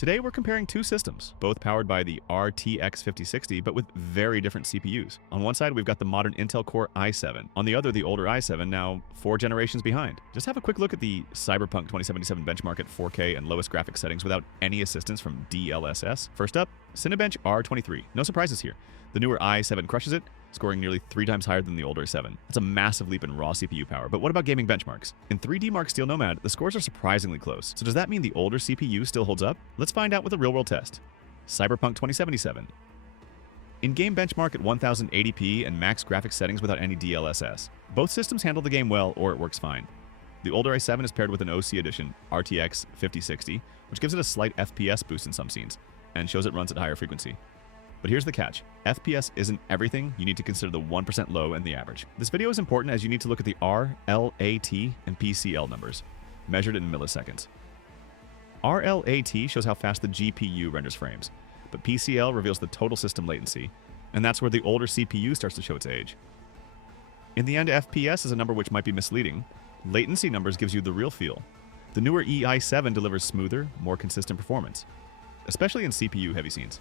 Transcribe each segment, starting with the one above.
Today we're comparing two systems, both powered by the RTX 5060 but with very different CPUs. On one side we've got the modern Intel Core i7, on the other the older i7, now 4 generations behind. Just have a quick look at the Cyberpunk 2077 benchmark at 4K and lowest graphics settings without any assistance from DLSS. First up, Cinebench R23. No surprises here. The newer i7 crushes it, scoring nearly 3 times higher than the older i7. That's a massive leap in raw CPU power, but what about gaming benchmarks? In 3D Mark Steel Nomad, the scores are surprisingly close. So does that mean the older CPU still holds up? Let's find out with a real-world test. Cyberpunk 2077. In-game benchmark at 1080p and max graphics settings without any DLSS. Both systems handle the game well, or it works fine. The older i7 is paired with an OC edition, RTX 5060, which gives it a slight FPS boost in some scenes, and shows it runs at higher frequency. But here's the catch. FPS isn't everything. You need to consider the 1% low and the average. This video is important as you need to look at the RLAT and PCL numbers, measured in milliseconds. RLAT shows how fast the GPU renders frames, but PCL reveals the total system latency, and that's where the older CPU starts to show its age. In the end, FPS is a number which might be misleading. Latency numbers gives you the real feel. The newer i7 delivers smoother, more consistent performance, especially in CPU-heavy scenes.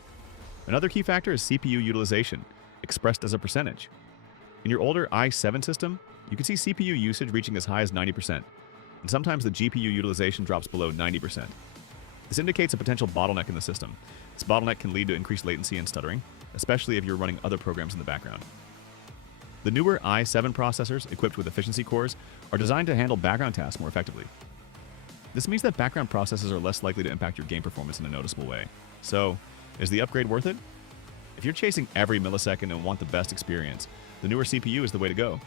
Another key factor is CPU utilization, expressed as a percentage. In your older i7 system, you can see CPU usage reaching as high as 90%, and sometimes the GPU utilization drops below 90%. This indicates a potential bottleneck in the system. This bottleneck can lead to increased latency and stuttering, especially if you're running other programs in the background. The newer i7 processors, equipped with efficiency cores, are designed to handle background tasks more effectively. This means that background processes are less likely to impact your game performance in a noticeable way. So, is the upgrade worth it? If you're chasing every millisecond and want the best experience, the newer CPU is the way to go.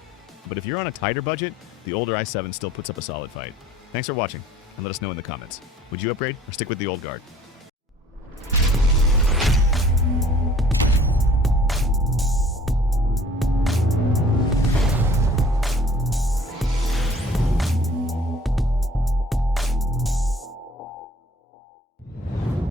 But if you're on a tighter budget, the older i7 still puts up a solid fight. Thanks for watching, and let us know in the comments. Would you upgrade or stick with the old guard?